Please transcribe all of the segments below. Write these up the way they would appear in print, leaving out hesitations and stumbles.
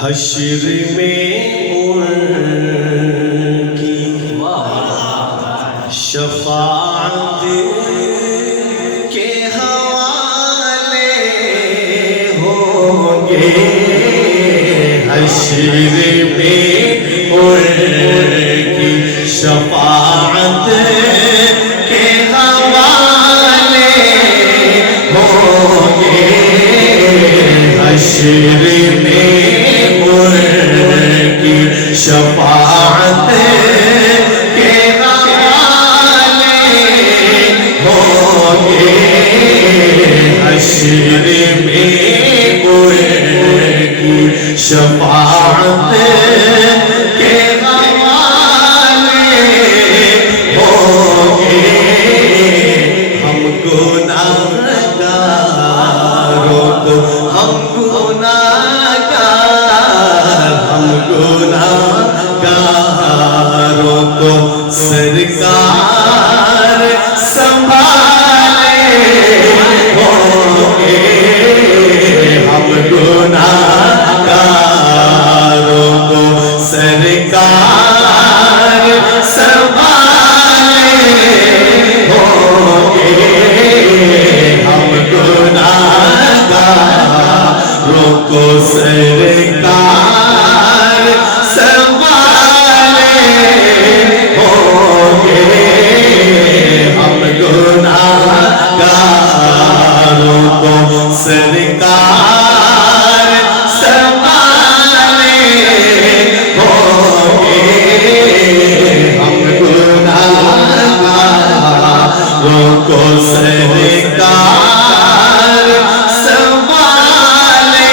حشر میں ان کی شفاعت کے حوالے ہوں گے، حشر میں ان کی شفاعت کے حوالے ہوں گے، حشر میں شفاعت کے حوالے ہوں گے، حشر میں ان کی شفاعت کے حوالے ہوں گے۔ ہم گناہگاروں کو گناہگاروں کو سرکار سنبھالے ہوں گے، ہم گناہگاروں کو سرکار سنبھالے ہوں گے، ہم گناہگاروں کو سرکار سنبھالے ہوں گے، ہم گناہگاروں کو سرکار سنبھالے ہوں گے، ہم گناہگاروں کو سرکار سنبھالے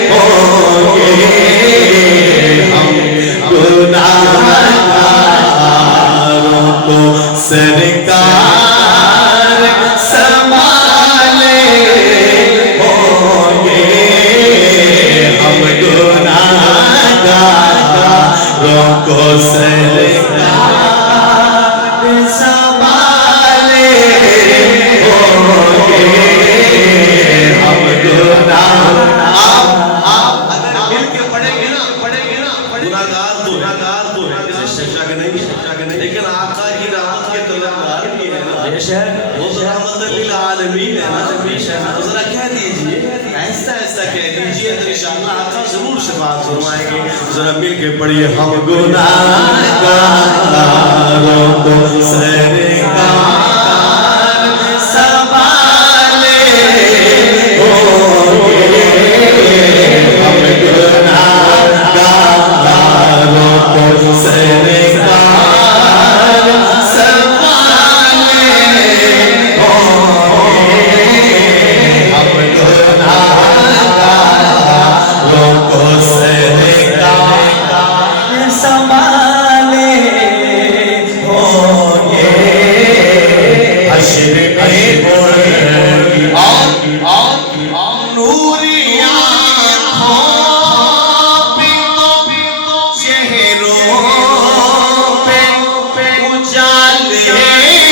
ہوں گے، ہم گناہگاروں کو سرکار سنبھالے ہوں گے، ہم گناہگاروں کو سرکار سنبھالے ہوں گے، ہم آپ اگر مل کے پڑھیں گے نا گناہگار تو ہے شک نہیں، لیکن آقا کی رحمت کے طلبگار بھی ہے نا، وہ رحمت للعالمین ہے نا، ذرا کہہ دیجئے، ایسا کہہ دیجئے تو انشاءاللہ آقا ضرور شفاعت فرمائیں گے۔ ذرا مل کے پڑھیے، ہم گناہگاروں کو سرکار سنبھالے ہوں گے، ہم گناہگاروں کو سرکار سنبھالے ہوں گے، ہم گناہگاروں کو سرکار سنبھالے ہوں گے، حشر میں نوری آنکھوں پہ چہروں پہ اجالے ہوں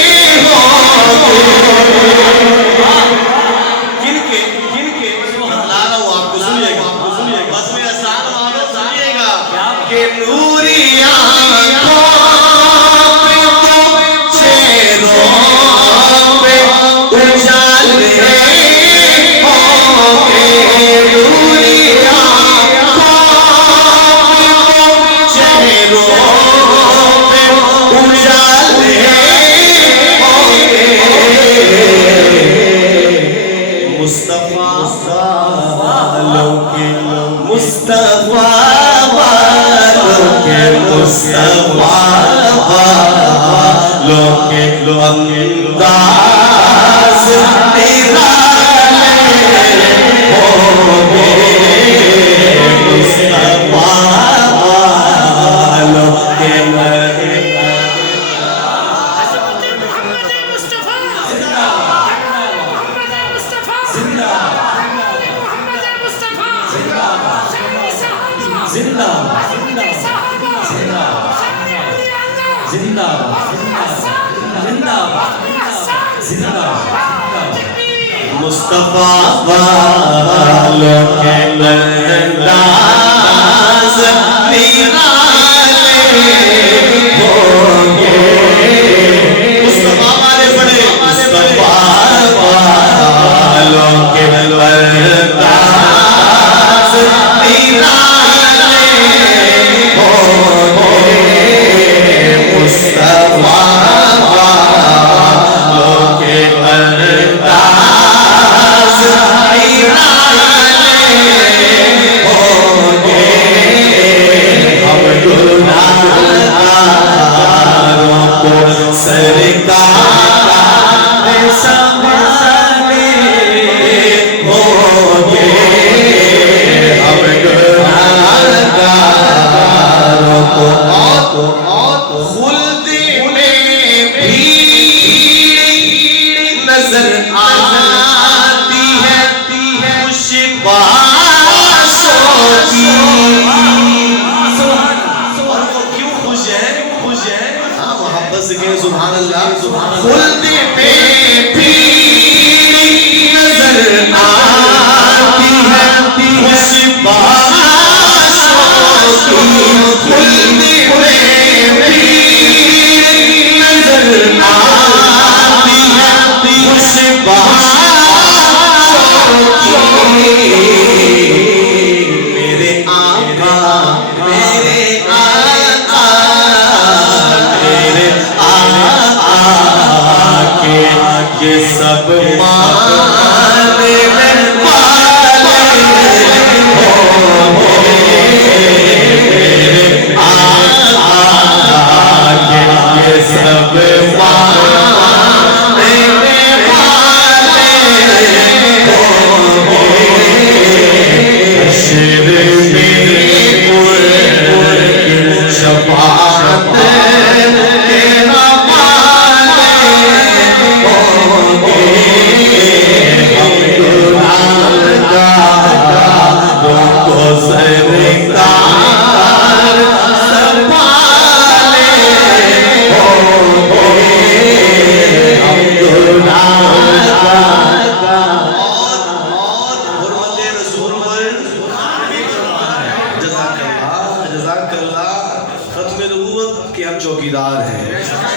گے، کن کے بتا رہا ہوں آپ کو، سنیے گا بس میں اسرار والوں سنیے گا کہ نوری آنکھوں پہ چہروں پہ اجالے ہوں گے، نوری آنکھوں پہ چہروں پہ اجالے ہوں گے، مصطفیٰ والوں کے مصطفیٰ والوں کے انداز نرالے ہوں گے، مصطفیٰ والوں کے مصطفیٰ والوں کے انداز سبحان اللہ